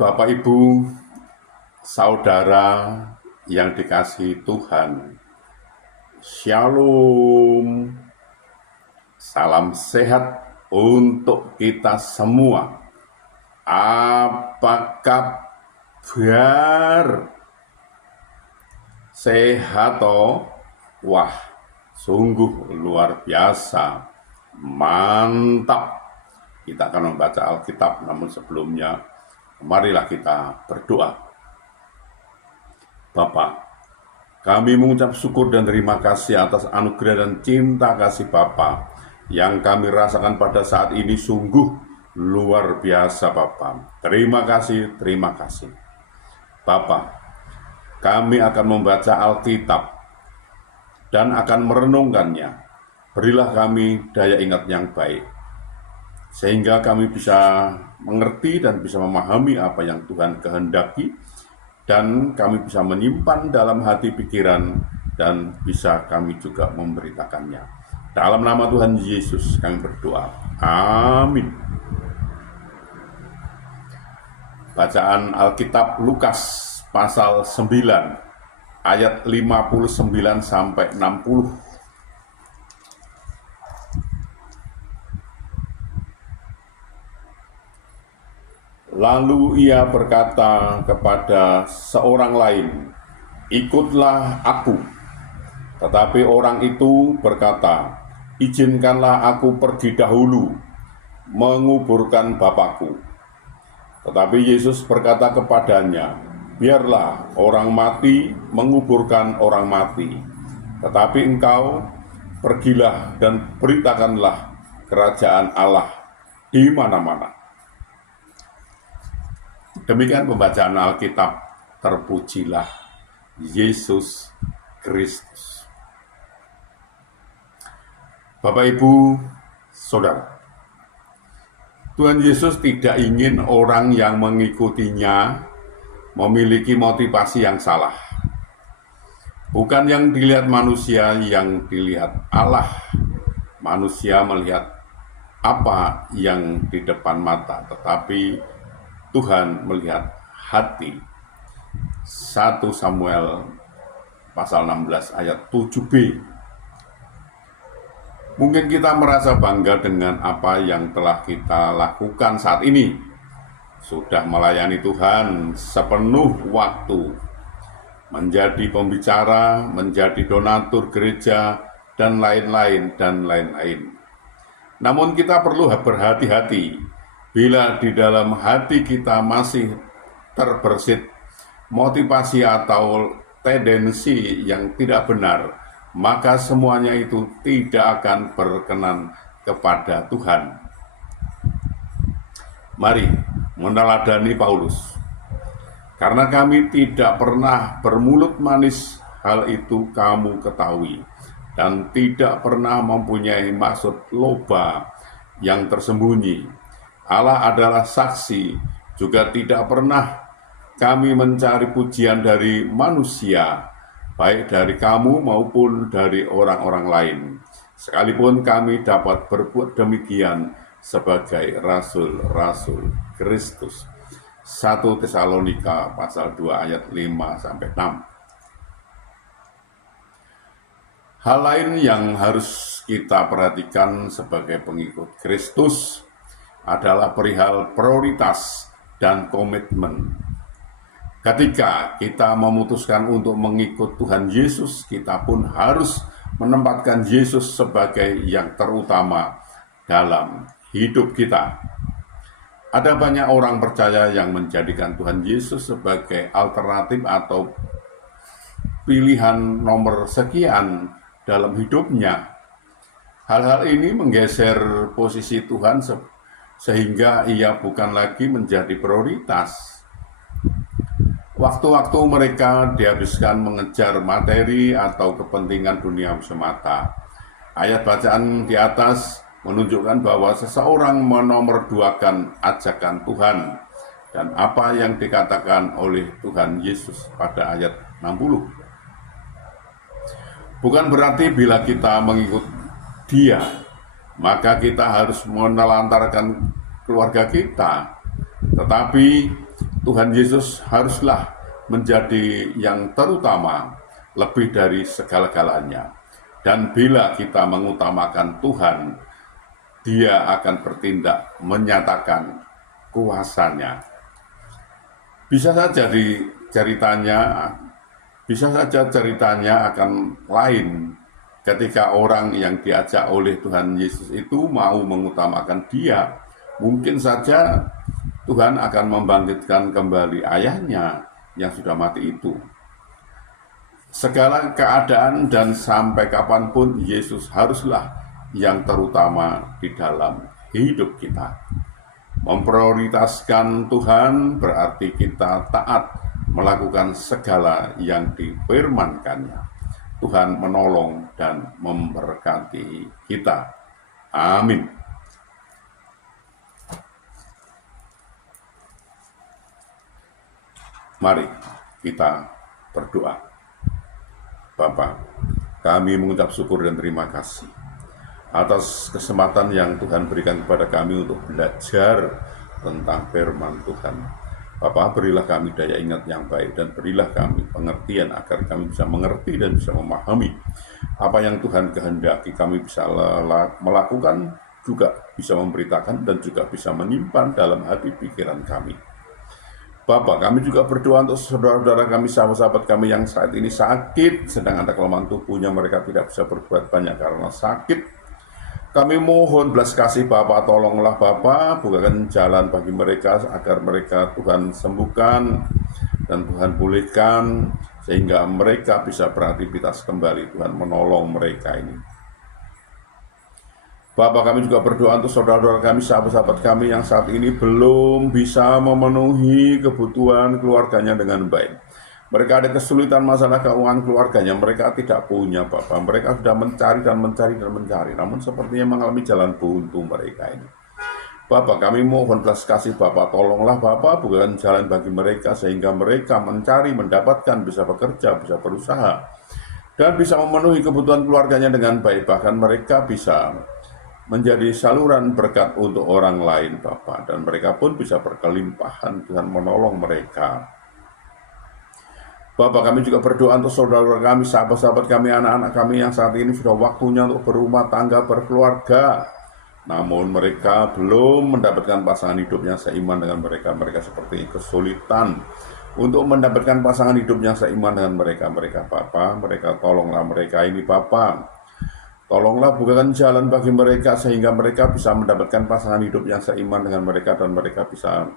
Bapak, Ibu, saudara yang dikasihi Tuhan, Shalom, salam sehat untuk kita semua. Apa kabar? Sehat toh? Wah, sungguh luar biasa, mantap. Kita akan membaca Alkitab, namun sebelumnya marilah kita berdoa. Bapa, kami mengucap syukur dan terima kasih atas anugerah dan cinta kasih Bapa yang kami rasakan pada saat ini sungguh luar biasa Bapa. Terima kasih, terima kasih. Bapa, kami akan membaca Alkitab dan akan merenungkannya. Berilah kami daya ingat yang baik, sehingga kami bisa mengerti dan bisa memahami apa yang Tuhan kehendaki, dan kami bisa menyimpan dalam hati pikiran, dan bisa kami juga memberitakannya. Dalam nama Tuhan Yesus kami berdoa. Amin. Bacaan Alkitab Lukas pasal 9 ayat 59 sampai 60. Lalu ia berkata kepada seorang lain, "Ikutlah aku." Tetapi orang itu berkata, "Izinkanlah aku pergi dahulu menguburkan Bapakku." Tetapi Yesus berkata kepadanya, "Biarlah orang mati menguburkan orang mati, tetapi engkau pergilah dan beritakanlah kerajaan Allah di mana-mana." Demikian pembacaan Alkitab. Terpujilah Yesus Kristus. Bapak, Ibu, Saudara, Tuhan Yesus tidak ingin orang yang mengikutinya memiliki motivasi yang salah. Bukan yang dilihat manusia, yang dilihat Allah. Manusia melihat apa yang di depan mata, tetapi Tuhan melihat hati. 1 Samuel pasal 16 ayat 7b. Mungkin kita merasa bangga dengan apa yang telah kita lakukan saat ini. Sudah melayani Tuhan sepenuh waktu, menjadi pembicara, menjadi donatur gereja, dan lain-lain, dan lain-lain. Namun kita perlu berhati-hati. Bila di dalam hati kita masih terbersit motivasi atau tendensi yang tidak benar, maka semuanya itu tidak akan berkenan kepada Tuhan. Mari meneladani Paulus. Karena kami tidak pernah bermulut manis, hal itu kamu ketahui, dan tidak pernah mempunyai maksud loba yang tersembunyi. Allah adalah saksi, juga tidak pernah kami mencari pujian dari manusia, baik dari kamu maupun dari orang-orang lain, sekalipun kami dapat berbuat demikian sebagai rasul-rasul Kristus. 1 Tesalonika pasal 2 ayat 5-6. Hal lain yang harus kita perhatikan sebagai pengikut Kristus adalah perihal prioritas dan komitmen. Ketika kita memutuskan untuk mengikut Tuhan Yesus, kita pun harus menempatkan Yesus sebagai yang terutama dalam hidup kita. Ada banyak orang percaya yang menjadikan Tuhan Yesus sebagai alternatif atau pilihan nomor sekian dalam hidupnya. Hal-hal ini menggeser posisi Tuhan sehingga ia bukan lagi menjadi prioritas. Waktu-waktu mereka dihabiskan mengejar materi atau kepentingan dunia semata. Ayat bacaan di atas menunjukkan bahwa seseorang menomorduakan ajakan Tuhan dan apa yang dikatakan oleh Tuhan Yesus pada ayat 60. Bukan berarti bila kita mengikut Dia, maka kita harus menelantarkan keluarga kita. Tetapi Tuhan Yesus haruslah menjadi yang terutama, lebih dari segala-galanya. Dan bila kita mengutamakan Tuhan, Dia akan bertindak menyatakan kuasanya. Bisa saja ceritanya akan lain ketika orang yang diajak oleh Tuhan Yesus itu mau mengutamakan Dia. Mungkin saja Tuhan akan membangkitkan kembali ayahnya yang sudah mati itu. Segala keadaan dan sampai kapanpun Yesus haruslah yang terutama di dalam hidup kita. Memprioritaskan Tuhan berarti kita taat melakukan segala yang difirmankannya. Tuhan menolong dan memberkati kita. Amin. Mari kita berdoa. Bapa, kami mengucap syukur dan terima kasih atas kesempatan yang Tuhan berikan kepada kami untuk belajar tentang firman Tuhan. Bapa, berilah kami daya ingat yang baik dan berilah kami pengertian agar kami bisa mengerti dan bisa memahami apa yang Tuhan kehendaki kami bisa melakukan, juga bisa memberitakan dan juga bisa menyimpan dalam hati pikiran kami. Bapak, kami juga berdoa untuk saudara-saudara kami, sahabat-sahabat kami yang saat ini sakit, sedang ada kelemahan tubuhnya, mereka tidak bisa berbuat banyak karena sakit. Kami mohon belas kasih Bapak, tolonglah Bapak, bukakan jalan bagi mereka agar mereka Tuhan sembuhkan dan Tuhan pulihkan, sehingga mereka bisa beraktivitas kembali. Tuhan menolong mereka ini. Bapak, kami juga berdoa untuk saudara-saudara kami, sahabat-sahabat kami yang saat ini belum bisa memenuhi kebutuhan keluarganya dengan baik. Mereka ada kesulitan masalah keuangan keluarganya, mereka tidak punya Bapak. Mereka sudah mencari dan mencari, namun sepertinya mengalami jalan buntu mereka ini. Bapak, kami mohon belas kasih Bapak, tolonglah Bapak, bukakan jalan bagi mereka sehingga mereka mencari, mendapatkan, bisa bekerja, bisa berusaha, dan bisa memenuhi kebutuhan keluarganya dengan baik. Bahkan mereka bisa menjadi saluran berkat untuk orang lain Bapak, dan mereka pun bisa berkelimpahan. Tuhan menolong mereka. Bapak, kami juga berdoa untuk saudara kami, sahabat-sahabat kami, anak-anak kami yang saat ini sudah waktunya untuk berumah tangga, berkeluarga, namun mereka belum mendapatkan pasangan hidup yang seiman dengan mereka. Mereka seperti kesulitan untuk mendapatkan pasangan hidup yang seiman dengan mereka. Bapak, mereka tolonglah mereka ini Bapak. Tolonglah bukakan jalan bagi mereka sehingga mereka bisa mendapatkan pasangan hidup yang seiman dengan mereka, dan mereka bisa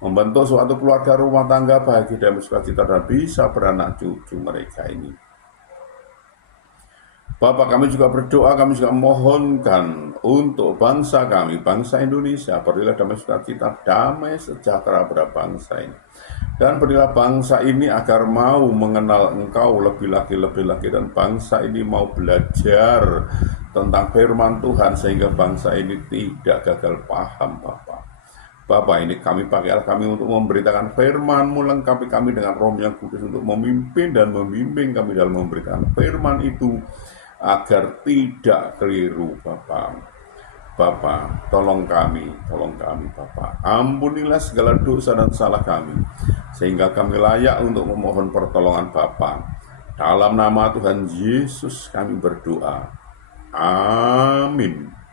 membentuk suatu keluarga rumah tangga bahagia dan sukacita dan bisa beranak cucu mereka ini. Bapak, kami juga berdoa, kami juga memohonkan untuk bangsa kami, bangsa Indonesia, berilah damai sukacita, damai sejahtera pada bangsa ini. Dan berilah bangsa ini agar mau mengenal Engkau lebih lagi, dan bangsa ini mau belajar tentang firman Tuhan sehingga bangsa ini tidak gagal paham Bapak. Bapak, ini kami pakai kami untuk memberitakan firman-Mu, lengkapi kami dengan Roh yang Kudus untuk memimpin dan membimbing kami dalam memberitakan firman itu agar tidak keliru Bapak. Bapak, tolong kami Bapak. Ampunilah segala dosa dan salah kami, sehingga kami layak untuk memohon pertolongan Bapak. Dalam nama Tuhan Yesus kami berdoa. Amin.